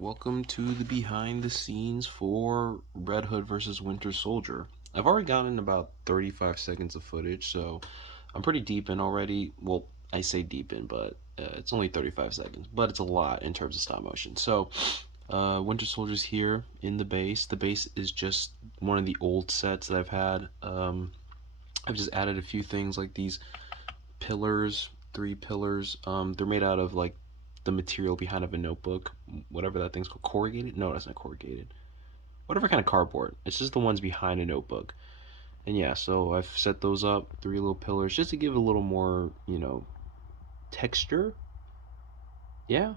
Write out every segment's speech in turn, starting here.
Welcome to the behind the scenes for Red Hood versus Winter Soldier. I've already gotten about 35 seconds of footage, so I'm pretty deep in already. Well, I say deep in, but it's only 35 seconds, but it's a lot in terms of stop motion. So, Winter Soldier's here in the base. The base is just one of the old sets that I've had. I've just added a few things like these pillars, three pillars. They're made out of like the material behind of a notebook, whatever that thing's called. Corrugated? No, that's not corrugated. Whatever kind of cardboard. It's just the ones behind a notebook. And yeah, so I've set those up, three little pillars, just to give it a little more, texture. Yeah,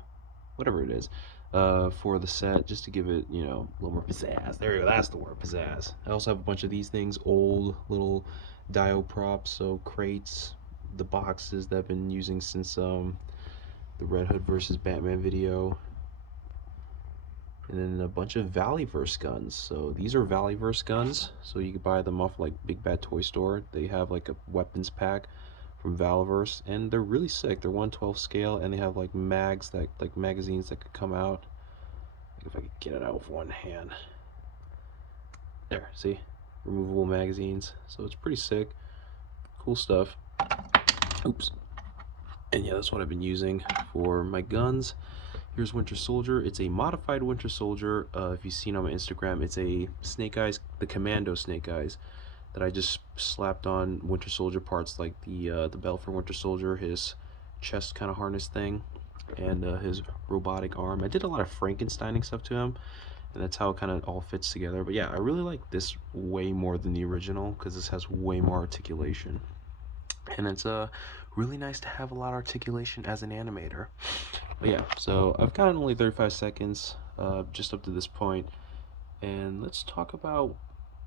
whatever it is. For the set, just to give it, a little more pizzazz. There you go, that's the word, pizzazz. I also have a bunch of these things, old little dio props, so crates, the boxes that I've been using since the Red Hood versus Batman video, and then a bunch of Valleyverse guns. So these are Valleyverse guns, so you can buy them off like Big Bad Toy Store. They have like a weapons pack from Valleyverse, and they're really sick. They're 1/12 scale, and they have like magazines that could come out. If I could get it out with one hand. There, see? Removable magazines. So it's pretty sick. Cool stuff. Oops. And yeah, that's what I've been using for my guns. Here's Winter Soldier. It's a modified Winter Soldier. If you've seen on my Instagram, it's a Snake Eyes, the Commando Snake Eyes, that I just slapped on Winter Soldier parts, like the belt for Winter Soldier, his chest kind of harness thing, and his robotic arm. I did a lot of Frankensteining stuff to him, and that's how it kind of all fits together. But yeah, I really like this way more than the original because this has way more articulation, and it's really nice to have a lot of articulation as an animator. But yeah, so I've gotten only 35 seconds just up to this point, and let's talk about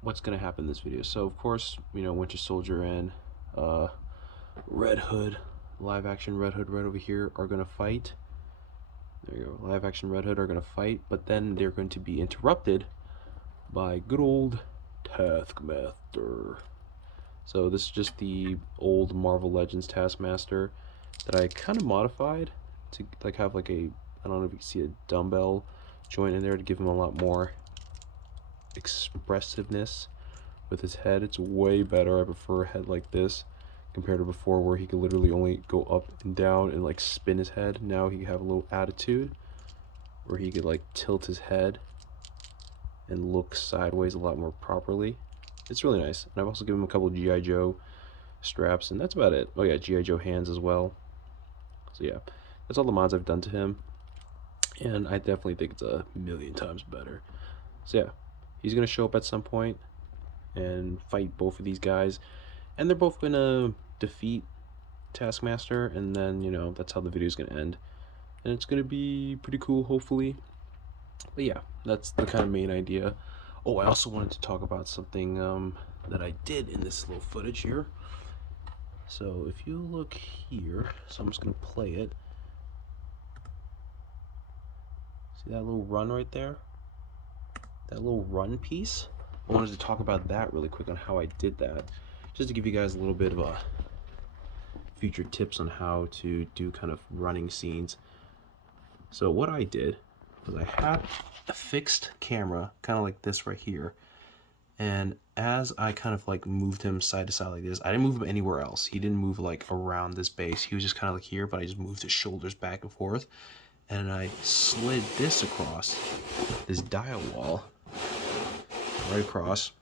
what's going to happen in this video. So of course, Winter Soldier and Red Hood, live action Red Hood right over here, are going to fight. There you go, live action Red Hood are going to fight, but then they're going to be interrupted by good old Taskmaster. So this is just the old Marvel Legends Taskmaster that I kind of modified to like have like a, I don't know if you can see a dumbbell joint in there to give him a lot more expressiveness with his head. It's way better. I prefer a head like this compared to before where he could literally only go up and down and like spin his head. Now he can have a little attitude where he could like tilt his head and look sideways a lot more properly. It's really nice. And I've also given him a couple of G.I. Joe straps, and that's about it. Oh yeah, G.I. Joe hands as well. So yeah, that's all the mods I've done to him, and I definitely think it's a million times better. So yeah, he's gonna show up at some point and fight both of these guys, and they're both gonna defeat Taskmaster, and then that's how the video's gonna end, and it's gonna be pretty cool, hopefully. But yeah, that's the kind of main idea. Oh, I also wanted to talk about something that I did in this little footage here. So if you look here, so I'm just gonna play it. See that little run right there? That little run piece? I wanted to talk about that really quick on how I did that, just to give you guys a little bit of a future tips on how to do kind of running scenes. So what I did was I had a fixed camera, kind of like this right here, and as I kind of like moved him side to side like this, I didn't move him anywhere else. He didn't move like around this base. He was just kind of like here, but I just moved his shoulders back and forth, and I slid this across this dial wall right across,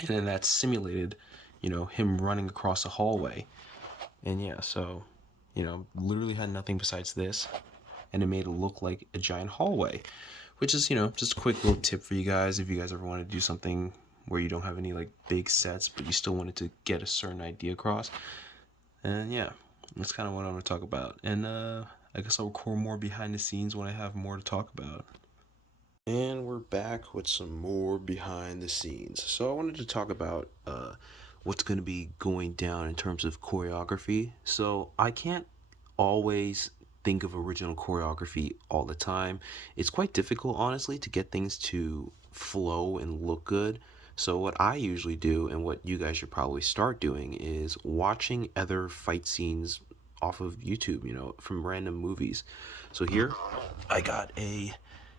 and then that simulated him running across the hallway. And yeah, so literally had nothing besides this, and it made it look like a giant hallway, which is just a quick little tip for you guys if you guys ever want to do something where you don't have any like big sets but you still wanted to get a certain idea across. And yeah, that's kind of what I want to talk about, and I guess I'll record more behind the scenes when I have more to talk about. And we're back with some more behind the scenes. So I wanted to talk about what's going to be going down in terms of choreography. So I can't always think of original choreography all the time. It's quite difficult, honestly, to get things to flow and look good. So what I usually do, and what you guys should probably start doing, is watching other fight scenes off of YouTube, from random movies. So here I got a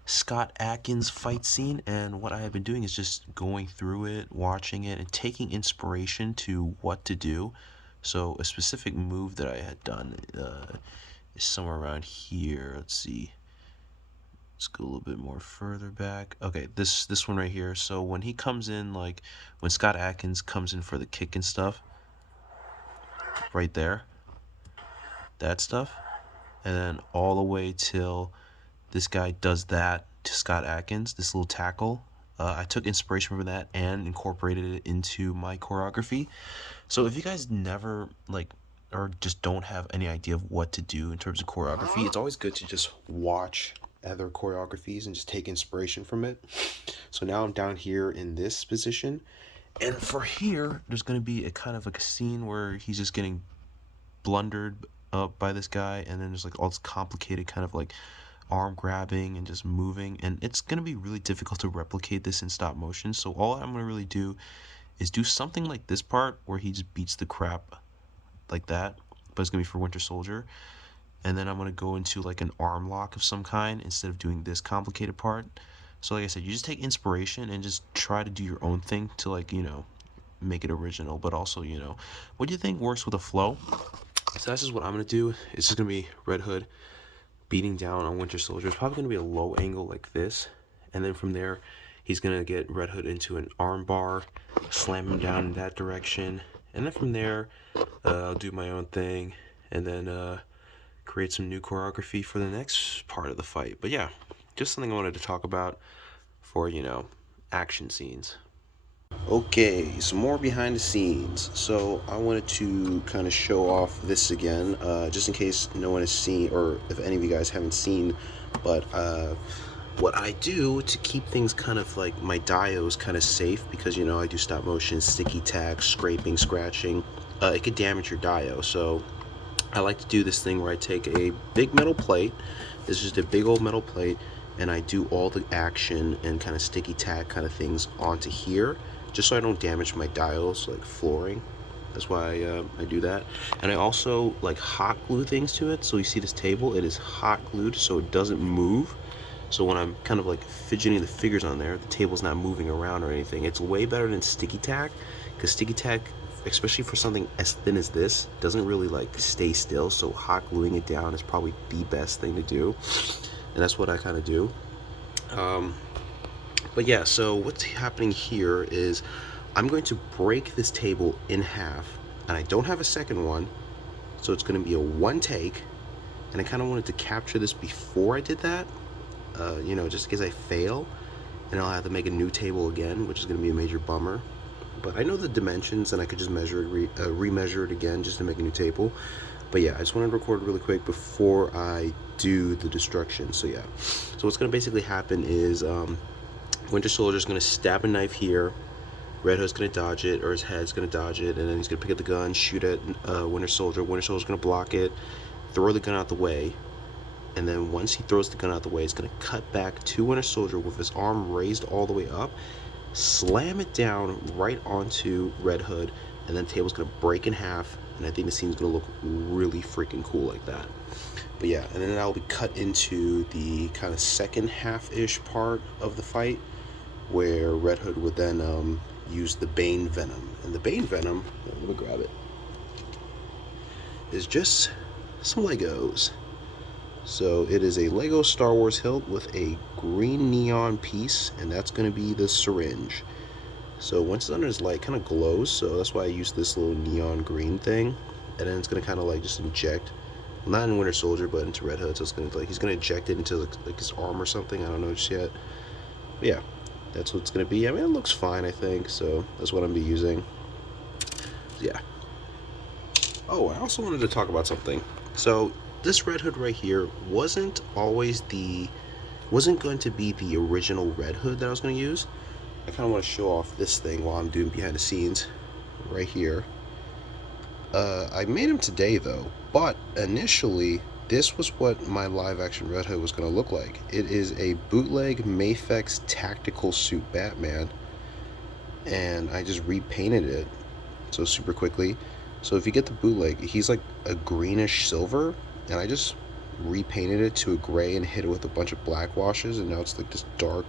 Scott Adkins fight scene, and what I have been doing is just going through it, watching it, and taking inspiration to what to do. So a specific move that I had done is somewhere around here. Let's see. Let's go a little bit more further back. Okay, this one right here. So when he comes in, like when Scott Adkins comes in for the kick and stuff, right there, that stuff, and then all the way till this guy does that to Scott Adkins, this little tackle. I took inspiration from that and incorporated it into my choreography. So if you guys never like or just don't have any idea of what to do in terms of choreography, it's always good to just watch other choreographies and just take inspiration from it. So now I'm down here in this position, and for here, there's going to be a kind of like a scene where he's just getting blundered up by this guy, and then there's like all this complicated kind of like arm grabbing and just moving, and it's going to be really difficult to replicate this in stop motion. So all I'm going to really do is do something like this part where he just beats the crap like that, but it's going to be for Winter Soldier. And then I'm going to go into like an arm lock of some kind instead of doing this complicated part. So like I said, you just take inspiration and just try to do your own thing to, like, you know, make it original, but also, you know, what do you think works with a flow? So this is what I'm going to do. It's just going to be Red Hood beating down on Winter Soldier. It's probably going to be a low angle like this. And then from there, he's going to get Red Hood into an arm bar, slam him down in that direction. And then from there, I'll do my own thing. And then create some new choreography for the next part of the fight. But yeah, just something I wanted to talk about for, you know, action scenes. Okay, some more behind the scenes. So I wanted to kind of show off this again, just in case no one has seen, or if any of you guys haven't seen. But what I do to keep things kind of like my dios kind of safe, because, you know, I do stop motion, sticky tack, scraping, scratching. It could damage your dio. So I like to do this thing where I take a big metal plate. This is just a big old metal plate, and I do all the action and kind of sticky tack kind of things onto here, just so I don't damage my dials, like flooring. That's why I do that. And I also like hot glue things to it. So you see this table, it is hot glued so it doesn't move. So when I'm kind of like fidgeting the figures on there, the table's not moving around or anything. It's way better than sticky tack, because sticky tack, especially for something as thin as this, doesn't really like stay still. So hot gluing it down is probably the best thing to do, and that's what I kind of do. But yeah, so what's happening here is I'm going to break this table in half, and I don't have a second one, so it's going to be a one take. And I kind of wanted to capture this before I did that, you know, just in case I fail and I'll have to make a new table again, which is going to be a major bummer. But I know the dimensions, and I could just measure it, remeasure it again just to make a new table. But yeah, I just wanted to record really quick before I do the destruction. So yeah, so what's going to basically happen is Winter Soldier's going to stab a knife here, Red Hood's going to dodge it, or his head's going to dodge it, and then he's going to pick up the gun, shoot at Winter Soldier. Winter Soldier's going to block it, throw the gun out the way, and then once he throws the gun out the way, he's going to cut back to Winter Soldier with his arm raised all the way up, slam it down right onto Red Hood, and then the table's going to break in half, and I think the scene's going to look really freaking cool like that. But yeah, and then that'll be cut into the kind of second half-ish part of the fight, where Red Hood would then use the Bane Venom. And the Bane Venom, let me grab it, is just some Legos. So it is a Lego Star Wars hilt with a green neon piece, and that's going to be the syringe. So once it's under his light, it kind of glows, so that's why I use this little neon green thing. And then it's going to kind of like just inject, well, not in Winter Soldier, but into Red Hood. So it's going to, like, he's going to inject it into like his arm or something. I don't know just yet. But yeah, that's what it's going to be. I mean, it looks fine, I think, so that's what I'm going to be using. Yeah. Oh, I also wanted to talk about something. So this Red Hood right here wasn't going to be the original Red Hood that I was going to use. I kind of want to show off this thing while I'm doing behind the scenes right here. I made him today though, but initially this was what my live action Red Hood was going to look like. It is a bootleg Mafex tactical suit Batman, and I just repainted it so super quickly. So if you get the bootleg, he's like a greenish silver, and I just repainted it to a gray and hit it with a bunch of black washes, and now it's like this dark,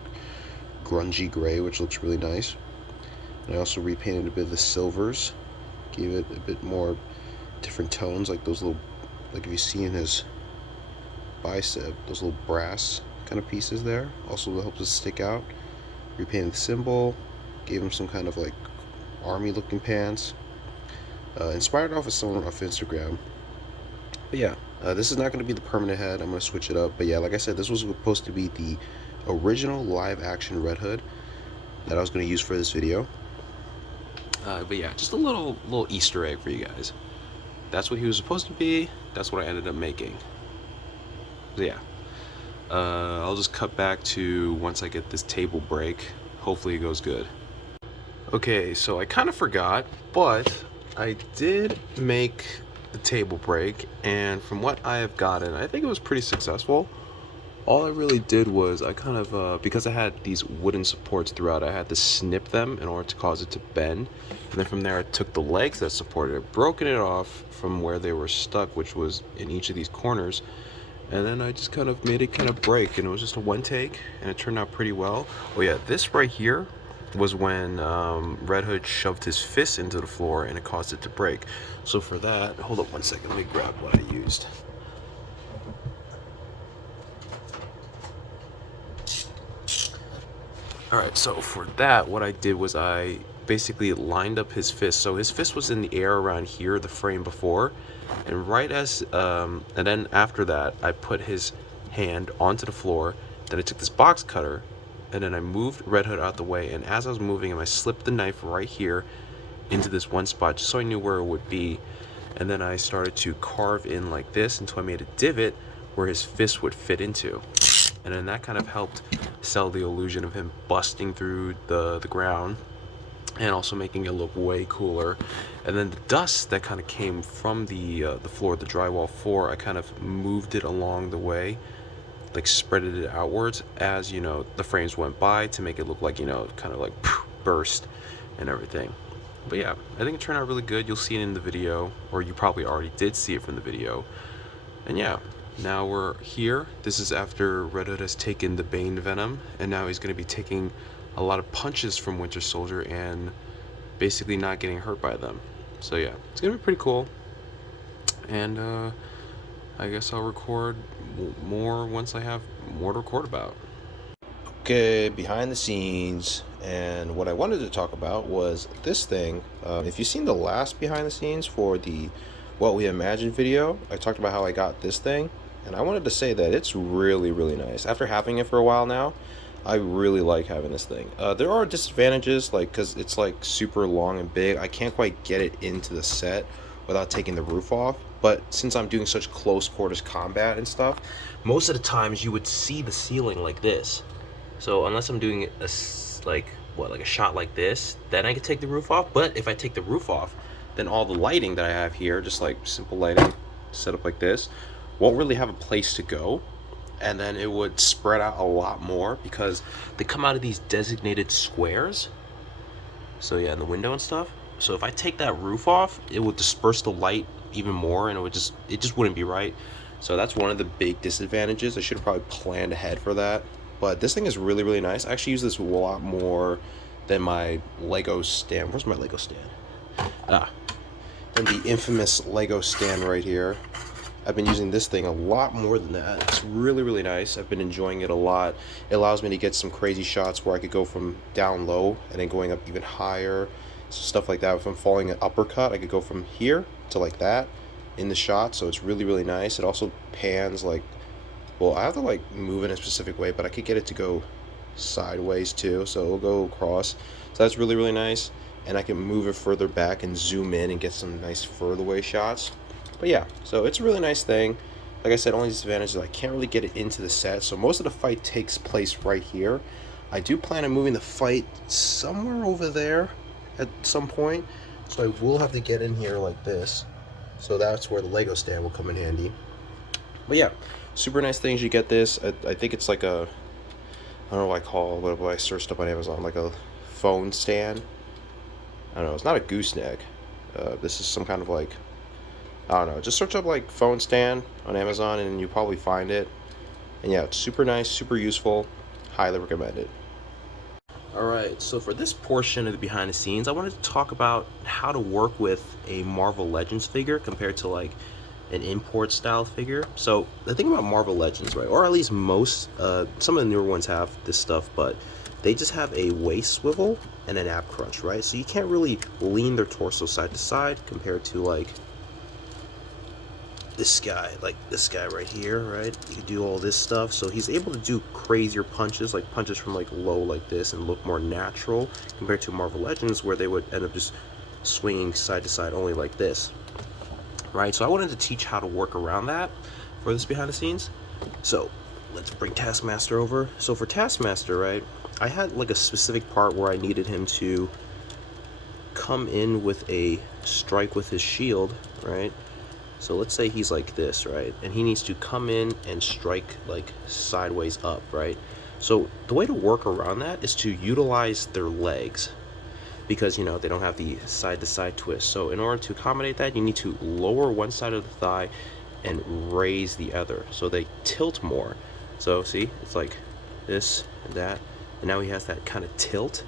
grungy gray, which looks really nice. And I also repainted a bit of the silvers, gave it a bit more different tones, like those little, like if you see in his bicep, those little brass kind of pieces there. Also helps it stick out. Repainted the symbol, gave him some kind of like army looking pants. Inspired off of someone off Instagram. But yeah, this is not going to be the permanent head. I'm going to switch it up. But yeah, like I said, this was supposed to be the original live action Red Hood that I was going to use for this video. But yeah, just a little Easter egg for you guys. That's what he was supposed to be. That's what I ended up making. So yeah, I'll just cut back to once I get this table break. Hopefully it goes good. Okay, so I kind of forgot, but I did make the table break, and from what I have gotten, I think it was pretty successful. All I really did was I kind of, because I had these wooden supports throughout, I had to snip them in order to cause it to bend. And then from there, I took the legs that supported it, broken it off from where they were stuck, which was in each of these corners. And then I just kind of made it kind of break, and it was just a one take, and it turned out pretty well. Oh yeah, this right here was when Red Hood shoved his fist into the floor and it caused it to break. So for that, hold up one second, let me grab what I used. Alright, so for that, what I did was I basically lined up his fist. So his fist was in the air around here, the frame before, and right as, and then after that, I put his hand onto the floor. Then I took this box cutter, and then I moved Red Hood out the way, and as I was moving him, I slipped the knife right here into this one spot, just so I knew where it would be. And then I started to carve in like this until I made a divot where his fist would fit into. And then that kind of helped sell the illusion of him busting through the ground, and also making it look way cooler. And then the dust that kind of came from the floor, the drywall floor, I kind of moved it along the way, like spreaded it outwards as, you know, the frames went by to make it look like, you know, kind of like burst and everything. But yeah, I think it turned out really good. You'll see it in the video, or you probably already did see it from the video. And yeah, now we're here. This is after Red Hood has taken the Bane Venom, and now he's going to be taking a lot of punches from Winter Soldier and basically not getting hurt by them. So yeah, it's going to be pretty cool. And I guess I'll record more once I have more to record about. Okay, behind the scenes, and what I wanted to talk about was this thing. If you've seen the last behind the scenes for the What We Imagined video, I talked about how I got this thing, and I wanted to say that it's really, really nice. After having it for a while now, I really like having this thing. There are disadvantages, like, because it's like super long and big, I can't quite get it into the set without taking the roof off. But since I'm doing such close quarters combat and stuff, most of the times you would see the ceiling like this. So unless I'm doing a like a shot like this, then I could take the roof off. But if I take the roof off, then all the lighting that I have here, just like simple lighting set up like this, won't really have a place to go. And then it would spread out a lot more because they come out of these designated squares. So yeah, in the window and stuff. So if I take that roof off, it would disperse the light even more, and it just wouldn't be right. So that's one of the big disadvantages. I should have probably planned ahead for that. But this thing is really, really nice. I actually use this a lot more than my Lego stand. Where's my Lego stand? And the infamous Lego stand right here. I've been using this thing a lot more than that. It's really, really nice. I've been enjoying it a lot. It allows me to get some crazy shots where I could go from down low and then going up even higher. So stuff like that. If I'm falling an uppercut, I could go from here to like that in the shot. So it's really, really nice. It also pans like, well, I have to like move in a specific way, but I could get it to go sideways too. So it'll go across. So that's really, really nice. And I can move it further back and zoom in and get some nice further away shots. But yeah, so it's a really nice thing. Like I said, only disadvantage is I can't really get it into the set. So most of the fight takes place right here. I do plan on moving the fight somewhere over there at some point. So I will have to get in here like this. So that's where the Lego stand will come in handy. But yeah, super nice things. You get this. I think it's like a, I don't know what I call it, what I searched up on Amazon, like a phone stand. I don't know, it's not a gooseneck. This is some kind of like, I don't know, just search up like phone stand on Amazon and you probably find it. And yeah, it's super nice, super useful. Highly recommend it. Alright, so for this portion of the behind the scenes, I wanted to talk about how to work with a Marvel Legends figure compared to like an import style figure. So the thing about Marvel Legends, right, or at least most, some of the newer ones have this stuff, but they just have a waist swivel and an ab crunch, right? So you can't really lean their torso side to side compared to like this guy right here, right? You can do all this stuff. So he's able to do crazier punches, like punches from like low like this and look more natural compared to Marvel Legends where they would end up just swinging side to side only like this, right? So I wanted to teach how to work around that for this behind the scenes. So let's bring Taskmaster over. So for Taskmaster, right, I had like a specific part where I needed him to come in with a strike with his shield, right? So let's say he's like this, right? And he needs to come in and strike like sideways up, right? So the way to work around that is to utilize their legs because, you know, they don't have the side to side twist. So in order to accommodate that, you need to lower one side of the thigh and raise the other so they tilt more. So see, it's like this and that. And now he has that kind of tilt.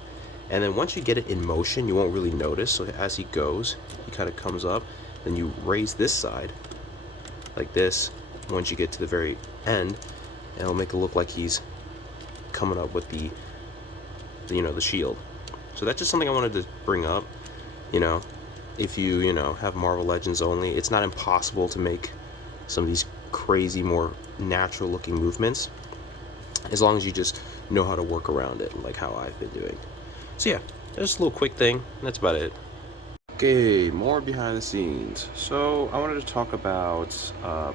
And then once you get it in motion, you won't really notice. So as he goes, he kind of comes up. Then you raise this side like this once you get to the very end, and it'll make it look like he's coming up with the you know, the shield. So that's just something I wanted to bring up. You know, if you know, have Marvel Legends only, it's not impossible to make some of these crazy, more natural looking movements as long as you just know how to work around it, like how I've been doing. So yeah, just a little quick thing. That's about it. Okay, more behind the scenes. So I wanted to talk about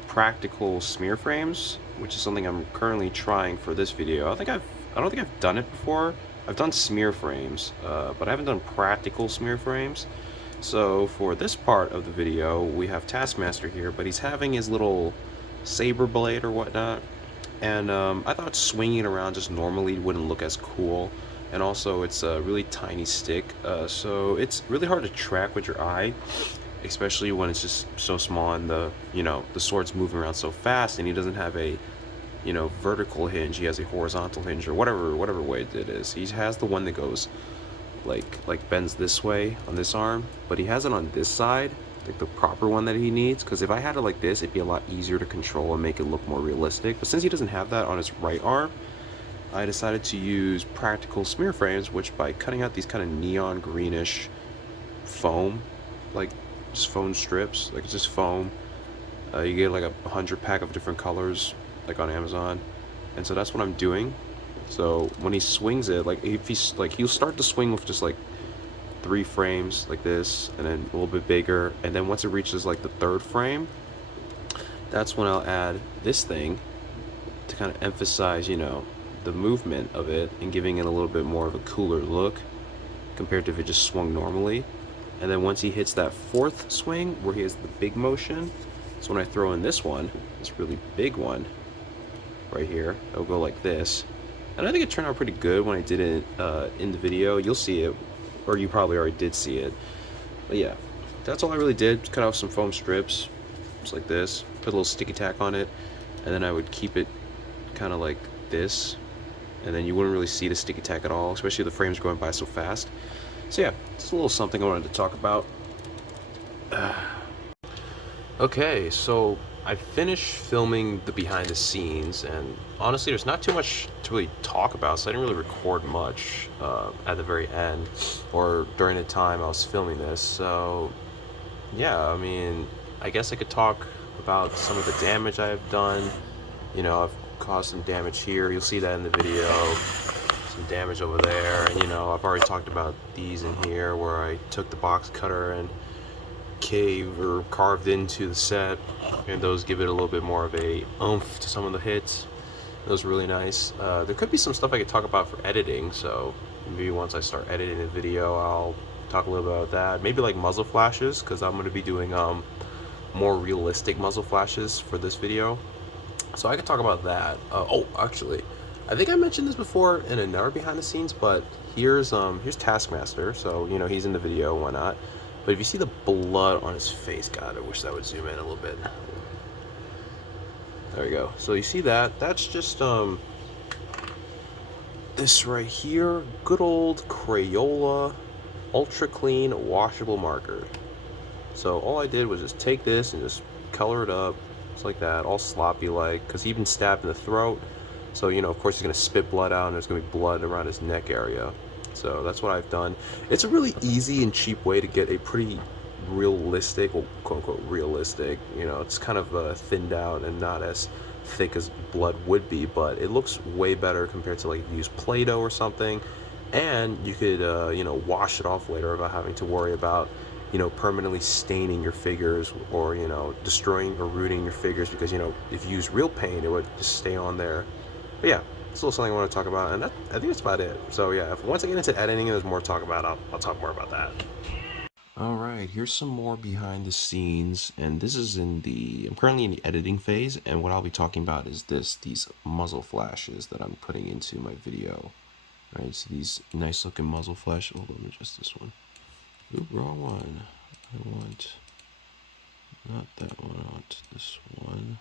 practical smear frames, which is something I'm currently trying for this video. I don't think I've done it before. I've done smear frames, but I haven't done practical smear frames. So for this part of the video, we have Taskmaster here, but he's having his little saber blade or whatnot, and I thought swinging it around just normally wouldn't look as cool. And also it's a really tiny stick, so it's really hard to track with your eye, especially when it's just so small and the, you know, the sword's moving around so fast and he doesn't have a, you know, vertical hinge. He has a horizontal hinge or whatever way it is. He has the one that goes like bends this way on this arm, but he has it on this side, like the proper one that he needs, because if I had it like this, it'd be a lot easier to control and make it look more realistic. But since he doesn't have that on his right arm, I decided to use practical smear frames, which by cutting out these kind of neon greenish foam, like just foam strips, like it's just foam. You get like 100 pack of different colors, like on Amazon, and so that's what I'm doing. So when he swings it, like if he's like, he'll start to swing with just like 3 frames like this, and then a little bit bigger, and then once it reaches like the 3rd frame, that's when I'll add this thing to kind of emphasize, you know, the movement of it and giving it a little bit more of a cooler look compared to if it just swung normally. And then once he hits that 4th swing where he has the big motion, so when I throw in this one, this really big one right here, it'll go like this. And I think it turned out pretty good when I did it in the video. You'll see it, or you probably already did see it. But yeah, that's all I really did. Just cut off some foam strips, just like this, put a little sticky tack on it, and then I would keep it kind of like this, and then you wouldn't really see the sticky tack at all, especially the frames going by so fast. So yeah, just a little something I wanted to talk about. Okay, so I finished filming the behind the scenes, and honestly, there's not too much to really talk about, so I didn't really record much at the very end or during the time I was filming this. So, yeah, I mean, I guess I could talk about some of the damage I have done. You know, I've caused some damage here. You'll see that in the video. Some damage over there, and you know, I've already talked about these in here where I took the box cutter and cave or carved into the set, and those give it a little bit more of a oomph to some of the hits. Those are really nice. There could be some stuff I could talk about for editing, so maybe once I start editing the video I'll talk a little bit about that. Maybe like muzzle flashes, because I'm going to be doing more realistic muzzle flashes for this video, so I could talk about that. Oh, actually, I think I mentioned this before in another behind the scenes, but here's Taskmaster, so you know, he's in the video, why not? But if you see the blood on his face, God, I wish that would zoom in a little bit. There we go. So you see that? That's just this right here, good old Crayola ultra clean washable marker. So all I did was just take this and just color it up, just like that, all sloppy like, because he even stabbed in the throat. So, you know, of course he's going to spit blood out and there's going to be blood around his neck area. So that's what I've done. It's a really easy and cheap way to get a pretty realistic, well, quote unquote realistic, you know, it's kind of thinned out and not as thick as blood would be, but it looks way better compared to like use Play-Doh or something. And you could, you know, wash it off later without having to worry about, you know, permanently staining your figures or, you know, destroying or rooting your figures because, you know, if you use real paint, it would just stay on there. But yeah, it's a little something I want to talk about, and I think that's about it. So yeah, if once I get into editing and there's more to talk about, I'll talk more about that. All right, here's some more behind the scenes, and this is I'm currently in the editing phase, and what I'll be talking about is these muzzle flashes that I'm putting into my video. Right, so these nice looking muzzle flash. Oh, let me adjust this one. Oop, wrong one. I want not that one. I want this one.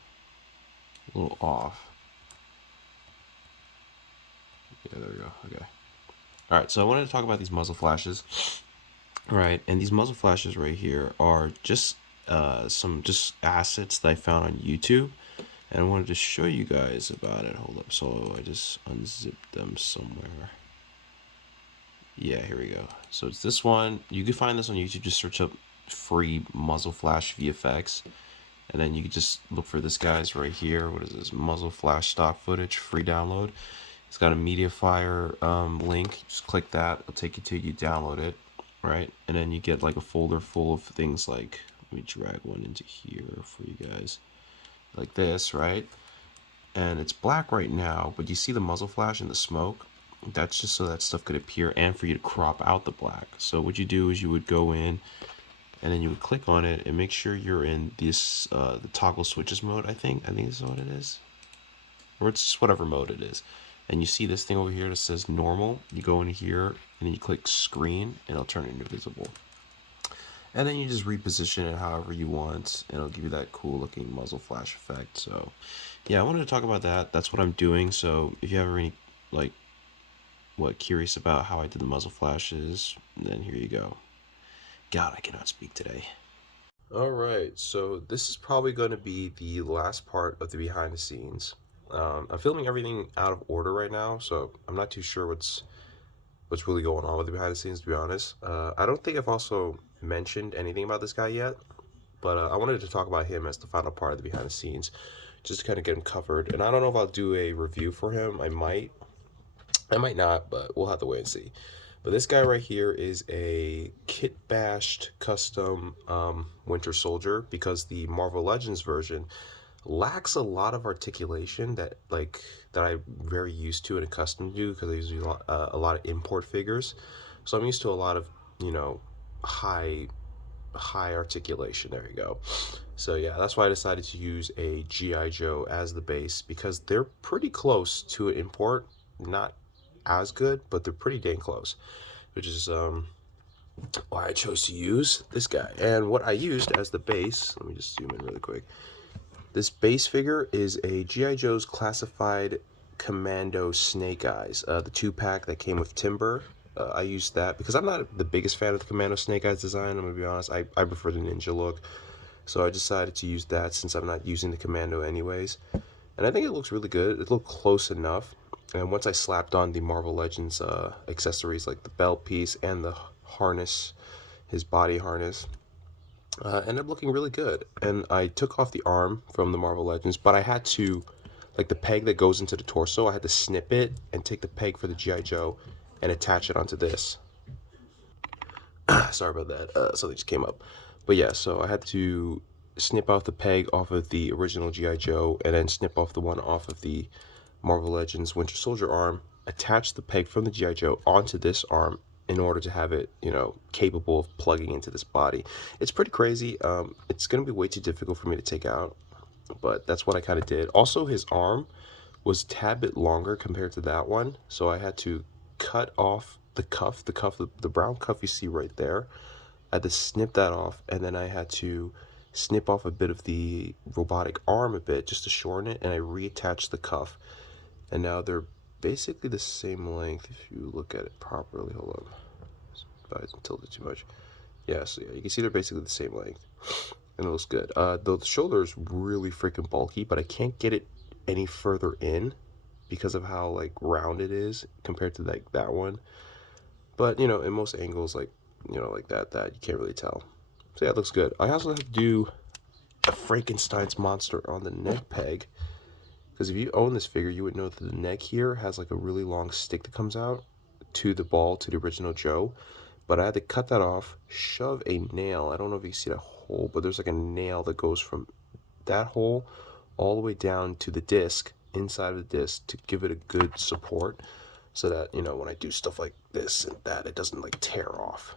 A little off. Yeah, there we go. Okay. All right, so I wanted to talk about these muzzle flashes. All right, and these muzzle flashes right here are just some just assets that I found on YouTube, and I wanted to show you guys about it. Hold up, so I just unzipped them somewhere. Yeah, here we go. So it's this one. You can find this on YouTube. Just search up free muzzle flash VFX, and then you can just look for this guy's right here. What is this? Muzzle flash stock footage, free download. It's got a MediaFire link. Just click that. It'll take you to you download it, right? And then you get like a folder full of things like, let me drag one into here for you guys, like this, right? And it's black right now, but you see the muzzle flash and the smoke. That's just so that stuff could appear and for you to crop out the black. So what you do is you would go in and then you would click on it and make sure you're in this the toggle switches mode. I think this is what it is, or it's just whatever mode it is. And you see this thing over here that says normal. You go into here and then you click screen and it'll turn it into visible. And then you just reposition it however you want and it'll give you that cool looking muzzle flash effect. So yeah, I wanted to talk about that. That's what I'm doing. So if you have any like curious about how I did the muzzle flashes, then here you go. God, I cannot speak today. All right, so this is probably going to be the last part of the behind the scenes. I'm filming everything out of order right now, so I'm not too sure what's really going on with the behind the scenes, to be honest. I don't think I've also mentioned anything about this guy yet, but I wanted to talk about him as the final part of the behind the scenes, just to kind of get him covered. And I don't know if I'll do a review for him. I might not, but we'll have to wait and see. But this guy right here is a kit bashed custom Winter Soldier because the Marvel Legends version lacks a lot of articulation that I'm very used to and accustomed to because I use a lot of import figures. So I'm used to a lot of, you know, high articulation. There you go. So yeah, that's why I decided to use a GI Joe as the base because they're pretty close to an import. Not as good, but they're pretty dang close, which is why I chose to use this guy. And what I used as the base, let me just zoom in really quick. This base figure is a GI Joe's classified Commando Snake Eyes, the 2-pack that came with Timber. I used that because I'm not the biggest fan of the Commando Snake Eyes design. I'm gonna be honest. I prefer the ninja look, so I decided to use that since I'm not using the Commando anyways. And I think it looks really good. It looked close enough. And once I slapped on the Marvel Legends accessories like the belt piece and the harness, his body harness, ended up looking really good. And I took off the arm from the Marvel Legends, but I had to, like the peg that goes into the torso, I had to snip it and take the peg for the G.I. Joe and attach it onto this. Sorry about that. Something just came up. But yeah, so I had to snip off the peg off of the original G.I. Joe and then snip off the one off of the Marvel Legends Winter Soldier arm, attach the peg from the G.I. Joe onto this arm in order to have it, you know, capable of plugging into this body. It's pretty crazy. It's going to be way too difficult for me to take out, but that's what I kind of did. Also, his arm was a tad bit longer compared to that one, so I had to cut off the cuff, the brown cuff you see right there. I had to snip that off, and then I had to snip off a bit of the robotic arm a bit just to shorten it, and I reattached the cuff, and now they're basically the same length if you look at it properly. Hold on, I didn't tilt it too much. Yeah, so yeah, you can see they're basically the same length, and it looks good. The shoulder is really freaking bulky, but I can't get it any further in because of how like round it is compared to like that one. But you know, in most angles, like you know, like that you can't really tell. So yeah, it looks good. I also have to do a Frankenstein's monster on the neck peg, because if you own this figure, you would know that the neck here has like a really long stick that comes out to the ball, to the original Joe. But I had to cut that off, shove a nail. I don't know if you see that hole, but there's like a nail that goes from that hole all the way down to the disc, inside of the disc, to give it a good support, so that you know when I do stuff like this and that, it doesn't like tear off.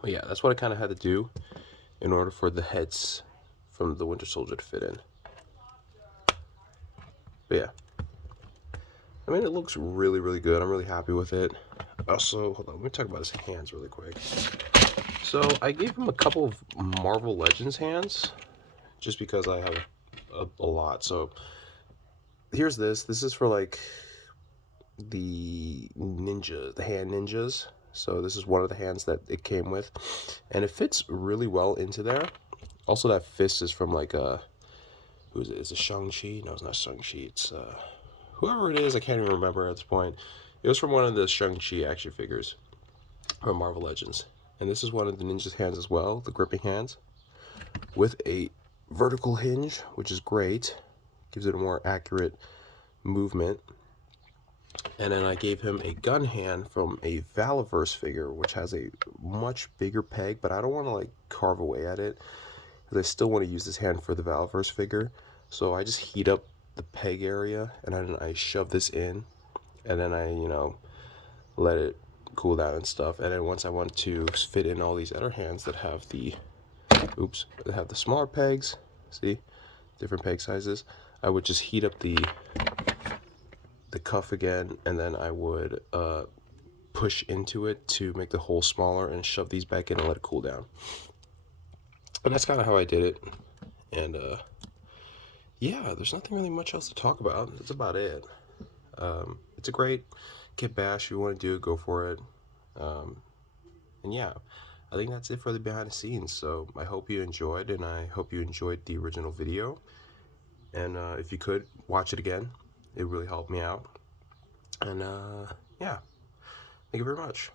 But yeah, that's what I kind of had to do in order for the heads from the Winter Soldier to fit in. But yeah, I mean, it looks really, really good. I'm really happy with it. Also, hold on, let me talk about his hands really quick. So I gave him a couple of Marvel Legends hands, just because I have a lot. So here's this. This is for like the ninja, the hand ninjas. So this is one of the hands that it came with, and it fits really well into there. Also, that fist is from like a, who is it? Is it Shang-Chi? No, it's not Shang-Chi. It's whoever it is. I can't even remember at this point. It was from one of the Shang-Chi action figures from Marvel Legends, and this is one of the ninja's hands as well, the gripping hands, with a vertical hinge, which is great. Gives it a more accurate movement. And then I gave him a gun hand from a Valaverse figure, which has a much bigger peg, but I don't want to like carve away at it because I still want to use this hand for the Valaverse figure. So I just heat up the peg area, and then I shove this in, and then I, you know, let it cool down and stuff. And then once I want to fit in all these other hands that have the, oops, that have the smaller pegs, see, different peg sizes, I would just heat up the cuff again, and then I would push into it to make the hole smaller and shove these back in and let it cool down. And that's kind of how I did it. And yeah, there's nothing really much else to talk about. That's about it. It's a great kit bash. If you want to do it, go for it. Um, and yeah, I think that's it for the behind the scenes. So I hope you enjoyed, and I hope you enjoyed the original video. And if you could, watch it again. It really helped me out. And yeah, thank you very much.